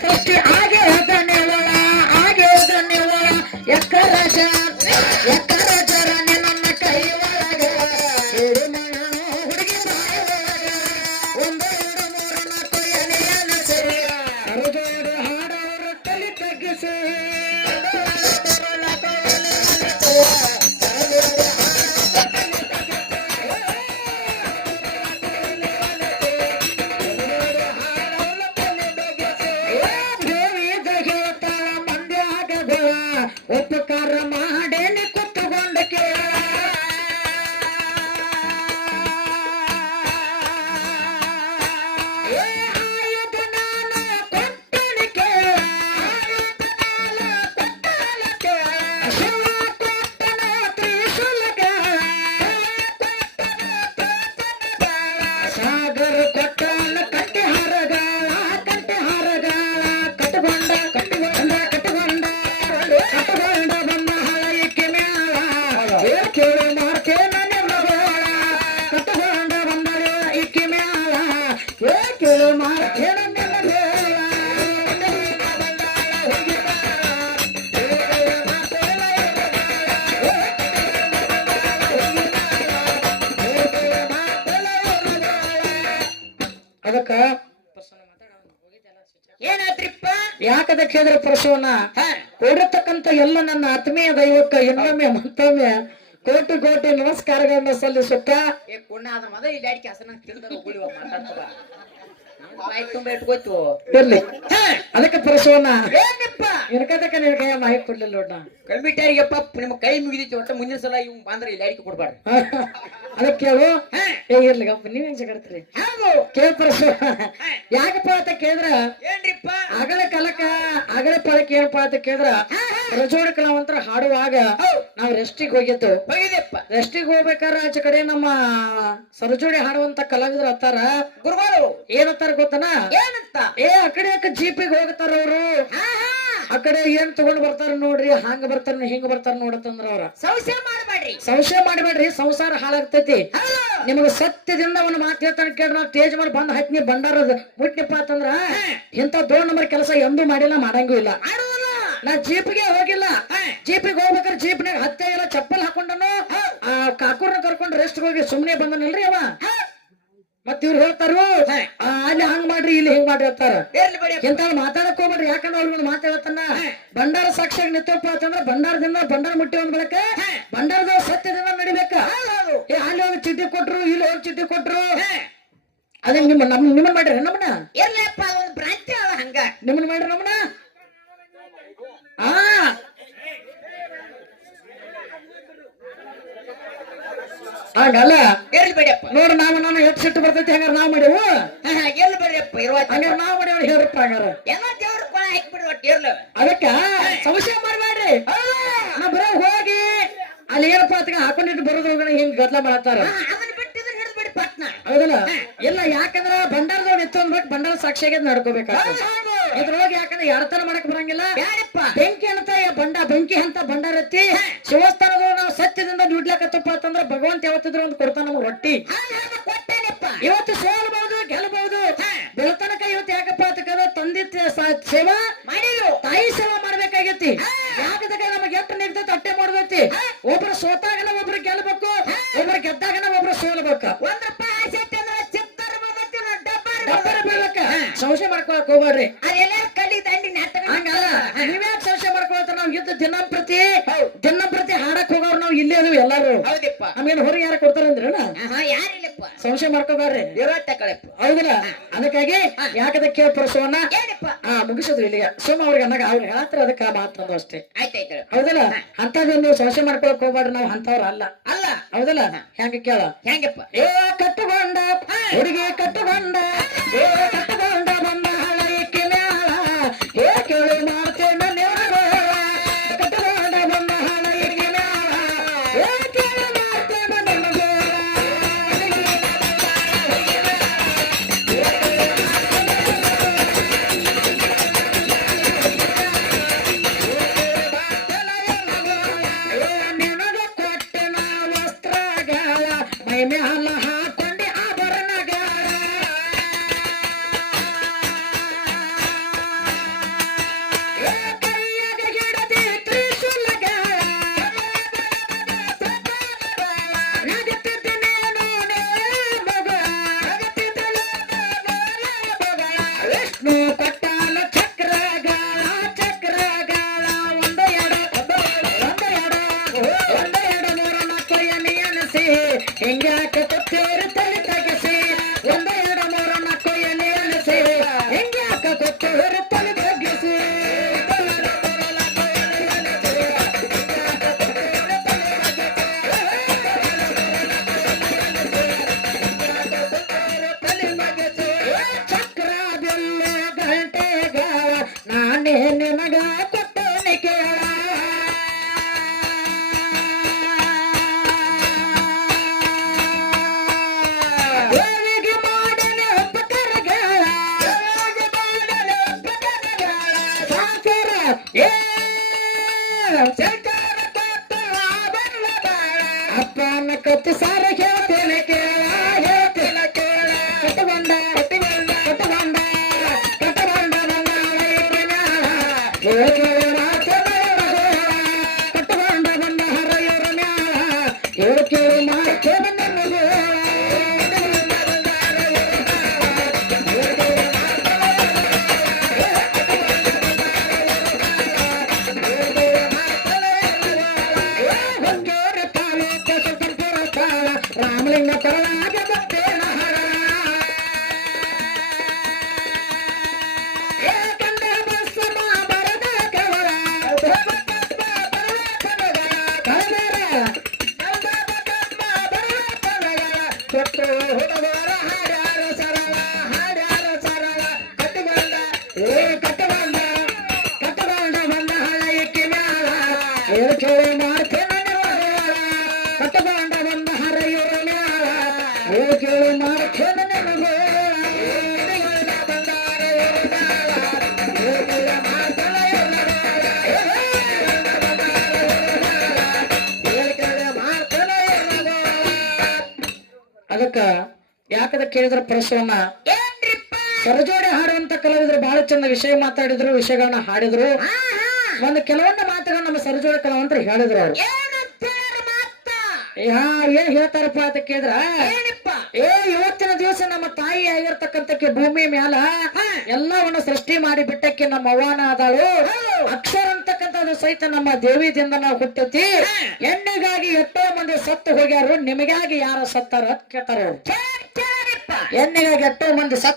ಸೃಷ್ಟಿ ಹಾಗೆ ಧನ್ಯವ ಹಾಗೆ ಧನ್ಯವ ಎಕ್ಕರ ನನ್ನ ಕೈ ಒಳಗ ಏಳು ಮಣ ಹುಡುಗಿ ಬಾಯಿ ಒಳಗ ಒಂದು ಎರಡು ಮೂರು ನಾಲ್ಕು ಎಲೆಯನ್ನ ಸೇರಿ ಅರುಜೋಡು ಹಾಡೋರು ತಲೆ ತಗ್ಗಿಸಿ ಉಪಕಾರ ಮಾಡೇನಿ ಕುತ್ತುಕೊಂಡು ಕೇಳ ಆಯುಧ ನಾನು ಕೊಟ್ಟೇನಿ ಕೇಳ ಶಿವ ಕೊಟ್ಟನ ತ್ರಿಶೂಲಗ ಸಾಗರ ಕೊಟ್ಟನ ಕಟ್ಟಿ ಹಾರಗಾಳ ಕಟ್ಟಗೊಂಡ ಬನ್ನ ಹಳಕ್ಕೆ ಮ್ಯಾಳ ಕೇಳು ಮಾರ್ತೇನ ನಿರ್ಮಗೋಳ ಕಟ್ಟಗೊಂಡ ಬಂದಳ ಇಕ್ಕಿ ಮ್ಯಾಳ ಕೇಳು ಮಾರ್ತೇನ ನಿರ್ಮಗೋಳ ಅದಕ್ಕ ಏನಾತ್ರಿಪ್ಪ ಯಾಕದ ಕೇಂದ್ರ ಪ್ರಸವನ ಕೂಡಿರ್ತಕ್ಕಂಥ ಎಲ್ಲ ನನ್ನ ಆತ್ಮೀಯ ದೈವಕ್ಕ ಇನ್ನೊಮ್ಮೆ ಮತ್ತೊಮ್ಮೆ ಕೋಟಿ ಕೋಟಿ ನಮಸ್ಕಾರಗಳನ್ನ ಸಲ್ಲಿಸುತ್ತ ಇರ್ಲಿ ಅದಕ್ಕೆ ಪ್ರಸವನ ಏನಕದಕ್ಕ ನಿನಗೆ ಮಾಹಿತಿ ಕೊಡ್ಲಿಲ್ಲ ನೋಡ ಕಮಿಟಿಯಾರಿಗಪ್ಪ ನಿಮ್ಮ ಕೈ ಮುಗಿದೈತಿ ಒಟ್ಟ ಮುಂದಿನ ಸಲ ಇವ್ ಬಂದ್ರೆ ಇಲ್ಲಿ ಅಡಿಕೆ ಕೊಡ್ಬಾರ್ದು ಅದಕ್ಕೆ ಕೇಳು ಇರ್ಲಿಗಪ್ಪ ನೀವ್ ಹೆಂಗ್ ಜಗಡ್ತೀರಿ ಕೇಳ ಪ್ರಸವ ಯಾಕಪ್ಪ ಅಂತ ಕೇಳಿದ್ರ ಏನ್ರಿಪ್ಪ ಅಗಳ ಪಳಕ್ಕೆ ಏನಪ್ಪಾ ಅಂತ ಕೇಳಿದ್ರ ರಜೋಡಿ ಕಲಾವಂತರ ಹಾಡುವಾಗ ನಾವ್ ರೆಸ್ಟಿಗೆ ಹೋಗಿದ್ದು ರೆಸ್ಟಿಗೆ ಹೋಗ್ಬೇಕಾರ ಆಚೆ ಕಡೆ ನಮ್ಮ ಸರಜೋಡಿ ಹಾಡುವಂತ ಕಲಾವಿದ್ರು ಹತ್ತಾರ ಗುರುಗಳು ಏನತ್ತಾರ ಗೊತ್ತನ ಏನಂತ ಆ ಕಡೆ ಜೀಪಿಗೆ ಹೋಗ್ತಾರ ಅವ್ರು ಆ ಕಡೆ ಏನ್ ತಗೊಂಡ್ ಬರ್ತಾರ ನೋಡ್ರಿ ಹಂಗ ಬರ್ತಾರ ಹಿಂಗ ಬರ್ತಾರ ನೋಡತ್ತಂದ್ರ ಅವ್ರ ಸಂಶಯ ಮಾಡಬೇಡ್ರಿ ಸಂಸಾರ ಹಾಳಾಗ್ತೈತಿ ನಿಮಗ ಸತ್ಯದಿಂದ ಒಂದು ಮಾತು ಹೇಳ್ತಾನೆ ಕೇಳಿ ನಾವು ಸ್ಟೇಜ್ ಮಾಡಿ ಬಂದ್ ಹತ್ನಿ ಬಂಡಾರದ ಮುಟ್ನಪ್ಪ ಅಂತಂದ್ರ ಇಂತ ದೊಡ್ಡ ನಂಬರ್ ಕೆಲಸ ಎಂದೂ ಮಾಡಿಲ್ಲ ಮಾಡಂಗೂ ಇಲ್ಲ ನಾ ಜೀಪ್ಗೆ ಹೋಗಿಲ್ಲ ಜೀಪಿಗೆ ಹೋಗ್ಬೇಕಾದ್ರೆ ಜೀಪ್ನಾಗ ಹತ್ತೆ ಎಲ್ಲ ಚಪ್ಪಲ್ ಹಾಕೊಂಡನು ಕಾಕೂರ್ನ ಕರ್ಕೊಂಡು ರೆಸ್ಟ್ ಹೋಗಿ ಸುಮ್ನೆ ಬಂದನಿಲ್ರಿ ಅವ ಮತ್ ಇವ್ರು ಹೇಳ್ತಾರು ಅಲ್ಲಿ ಹಂಗ್ ಮಾಡ್ರಿ ಇಲ್ಲಿ ಹಿಂಗ್ ಮಾಡ್ರಿ ಅಂತಾರ ಇಂತ ಮಾತಾಡಕ್ ಹೋಗ್ಬೇಡ್ರಿ ಯಾಕಂದ್ರೆ ಅವ್ರಿಗೆ ಮಾತು ಹೇಳ್ತಾನ ಭಂಡಾರ ಸಾಕ್ಷಿಯಾಗಿ ನಿಂತಪ್ಪ ಅಂತಂದ್ರ ಭಂಡಾರ ಮುಟ್ಟಿ ಒಂದ್ ಬೆಳಕ ಭಂಡಾರದ ಸತ್ಯದಿಂದ ನಡಿಬೇಕ ಅಲ್ಲಿ ಹೋಗಿ ಚಿಟ್ಟಿ ಕೊಟ್ರು ಇಲ್ಲಿ ಹೋಗಿ ಚಿಟ್ಟಿ ಕೊಟ್ರು ಅದೇ ನಿಮ್ಮನ್ ಮಾಡ್ರಿ ನಮ್ಮನ ಹಂಗ ನಿಮ್ಮನ್ ಮಾಡ್ರಿ ನಮ್ಮನ ಹಂಗಲ್ಲ ನೋಡ್ರಿ ನಾನು ಎಷ್ಟು ಸಿಟ್ಟು ಬರ್ತೈತಿ ಹಂಗಾರ ನಾವ್ ಮಾಡೇವು ಹಂಗಾರ ನಾವ್ ಮಾಡೇವ್ ಹೇಳ್ರಪ್ಪ ಹಂಗಾರ ಅದಕ್ಕ ಸಂಶಯ ಮಾಡ್ಬೇಡ್ರಿ ನಾ ಬರ ಹೋಗಿ ಅಲ್ಲಿ ಏನಪ್ಪ ಅಂತ ಹಾಕೊಂಡಿಟ್ಟು ಬರೋದು ಹಿಂಗ್ ಗದ್ಲ ಮಾಡತ್ತಾರ ಹೌದಲ್ಲ ಇಲ್ಲ ಯಾಕಂದ್ರ ಭಂಡಾರದವ್ರು ಎತ್ತು ಅಂದ್ಬಿಟ್ಟು ಭಂಡಾರ ಸಾಕ್ಷಿಯಾಗಿ ನಡ್ಕೋಬೇಕಾಗ್ತದೆ ಇದ್ರೊಳಗೆ ಯಾಕಂದ್ರೆ ಯಾರತನ ಮಾಡಕ್ ಬರಂಗಿಲ್ಲ ಬೆಂಕಿ ಅಂತ ಬೆಂಕಿ ಅಂತ ಭಂಡಾರ ಎತ್ತಿ ಶಿವಸ್ಥಾನದವ್ರು ನಾವು ಸತ್ಯದಿಂದ ದುಡ್ಲಕತ್ತಪ್ಪ ಅಂತಂದ್ರ ಭಗವಂತ ಯಾವತ್ತಿದ್ರು ಒಂದು ಕೊಡ್ತಾನ ನಮ್ಗೆ ರೊಟ್ಟಿ ಇವತ್ತು ಸೋಲ್ಬಹುದು ಗೆಲ್ಬಹುದು ಬೆಳತನಕ ಇವತ್ತು ಯಾಕಪ್ಪ ಅಂತಂದ್ರೆ ತಂದೆ ಸೇವಾ ಮಾಡಿದ್ರು ತಾಯಿ ಸೇವಾ ಮಾಡ್ಬೇಕಾಗೈತಿ ಯಾಕಂದ್ರೆ ನಮಗೆ ಎಷ್ಟು ನಿರ್ತೈತಿ ಅಟ್ಟೆ ಮಾಡ್ಬೇಕು ಒಬ್ರು ಸೋತಾಗನ ಒಬ್ರು ಗೆಲ್ಬೇಕು ಒಬ್ರು ಗೆದ್ದಾಗನ ಒಬ್ರು ಸೋಲ್ಬೇಕು ಸಂಶಯ ಮಾಡ್ಕೊಳಕ್ ಹೋಗ್ಬೇಡ್ರಿ ನೀವ್ಯಾಕೆ ಸಂಶಯ ಮಾಡ್ಕೊಳತ್ತ ನಾವ್ ಯುದ್ಧ ದಿನಂಪ್ರತಿ ಹಾಡಕ್ ಹೋಗೋರು ನಾವ್ ಇಲ್ಲೇ ಅದೀವಿ ಎಲ್ಲಾರು ನಮ್ಗೇನು ಹೊರಗೆ ಯಾರ ಕೊಡ್ತಾರಂದ್ರ ಸಂಶಯ ಮಾಡ್ಕೋಬೇಡ್ರಿ ಹೌದಲ್ಲ ಅದಕ್ಕಾಗಿ ಯಾಕದ ಕೇಳ ಪ್ರಸವನ್ನ ಮುಗಿಸೋದು ಇಲ್ಲಿಗೆ ಸುಮ್ಮ ಅವ್ರಿಗೆ ಅನ್ನಗ ಅವ್ರಿಗೆ ಹೇಳತ್ರ ಅದಕ್ಕೆ ಮಾತಂದು ಅಷ್ಟೇ ಹೌದಲ್ಲ ಅಂತದ್ ನೀವು ಸಂಶಯ ಮಾಡ್ಕೊಳಕ್ ಹೋಗ್ಬೇಡ್ರಿ ನಾವ್ ಅಂತವ್ರ ಅಲ್ಲ ಹೌದಲ್ಲ ಹೆಂಗ ಕೇಳ ಹೆಂಗಪ್ಪ ಕಟ್ಟುಕೊಂಡ ಹುಡುಗಿ ಕಟ್ಟುಕೊಂಡ ಕಟ್ಟುಕೊಂಡ ಬಂದ ಹಳ ಇಕ್ಕಿ ಮ್ಯಾಳ ಕೇಳು ಮಾಡ್ತೇನ ಕಟ್ಟುಕೊಂಡ ಬಂದ ಹಳ ಇಕ್ಕಿ ಮ್ಯಾಳ ಕೇಳು ಮಾಡ್ತೇನ ನಿನಗ ಕೊಟ್ಟನ ವಸ್ತ್ರಗಳ ಮೈ ಮ್ಯಾಲ ಹಾಕೊಂಡಿ ಆಭರಣಗಳ ನಾನೇ ನಿನಗ ಕೊಟ್ಟನೆ ಕೇಳ ದೇವಿಗೆ ಮಾಡನೆ ಉಪಕಾರಗಳ ಸಾಕರ ಏ ಶಂಕರ ಕೊಟ್ಟ ಅಪ್ಪನ ಕತ್ತಿ ಸಾರ ಹೇಳ್ತೇನೆ ಕೇಳ ಹೇಳ್ತೇನೆ ಕೇಳ ಕಟ್ಟಗೊಂಡ ಕಟ್ಟಗೊಂಡ ಕಟ್ಟಗೊಂಡ ಕಟ್ಟಗೊಂಡ ಕಟ್ಟಗೊಂಡ ಬಂದ ಹರೆಯರ ಮ್ಯಾಳ ಏಳು ಕೇಳು ಮಾಕೆ ಬಂದ ರಾಮಲಿಂಗ ತರಲಾಗ ಬರ್ತೇನ ಏಕಂದ ಬಸ್ಸ ಬರದ ಕವರ ಕೊಟ್ಟು ಹುಡುಗರ ಹಾಡ್ಯಾರ ಸರಳ ಕಟ್ಟುಗೊಂಡ ಕಟ್ಟುಗೊಂಡ ಕಟ್ಟುಗೊಂಡ ಬಂದ ಹಳೆಯಕ್ಕೆ ಮ್ಯಾಲ ಏಳು ಕೇಳಿ ಮಾಡ್ತೇನೆ ಕಟ್ಟುಗೊಂಡ ಬಂದ ಹರೆಯುವ ಮ್ಯಾಲ ಏಳು ಕೇಳಿ ಮಾಡ್ತೇನೆ ಅದಕ್ಕ ಯಾಕದ ಕೇಳಿದ್ರ ಪ್ರಶ್ನವನ್ನ ಸರಜೋಡಿ ಹಾಡುವಂತ ಕಲಾವಿದರು ಬಹಳ ಚಂದ ವಿಷಯ ಮಾತಾಡಿದ್ರು ವಿಷಯಗಳನ್ನ ಹಾಡಿದ್ರು ಒಂದು ಕೆಲವೊಂದು ಮಾತುಗಳನ್ನ ನಮ್ಮ ಸರಜೋಡಿ ಕಲಾವಂತರು ಹೇಳಿದ್ರು ಅವ್ರು ಏನ್ ಹೇಳ್ತಾರಪ್ಪ ಅಂತ ಕೇಳಿದ್ರ ಇವತ್ತಿನ ದಿವಸ ನಮ್ಮ ತಾಯಿ ಆಗಿರ್ತಕ್ಕಂಥಕ್ಕೆ ಭೂಮಿ ಮ್ಯಾಲ ಎಲ್ಲವನ್ನ ಸೃಷ್ಟಿ ಮಾಡಿ ಬಿಟ್ಟಕ್ಕೆ ನಮ್ಮ ಅವ್ವಾನ ಆದಾಳು ಅಕ್ಷರ ಅಂತಕ್ಕಂಥದ್ದು ಸಹಿತ ನಮ್ಮ ದೇವಿದಿಂದ ನಾವು ಹುಟ್ಟತಿ ಹೆಣ್ಣಿಗಾಗಿ ಎಷ್ಟೋ ಮಂದಿ ಸತ್ತು ಹೋಗ್ಯಾರು ನಿಮಗಾಗಿ ಯಾರು ಸತ್ತಾರ ಅಂತ ಕೇಳ್ತಾರ ಹೆಣ್ಣಿಗಾಗಿ ಎಷ್ಟೋ ಮಂದಿ ಸತ್ತು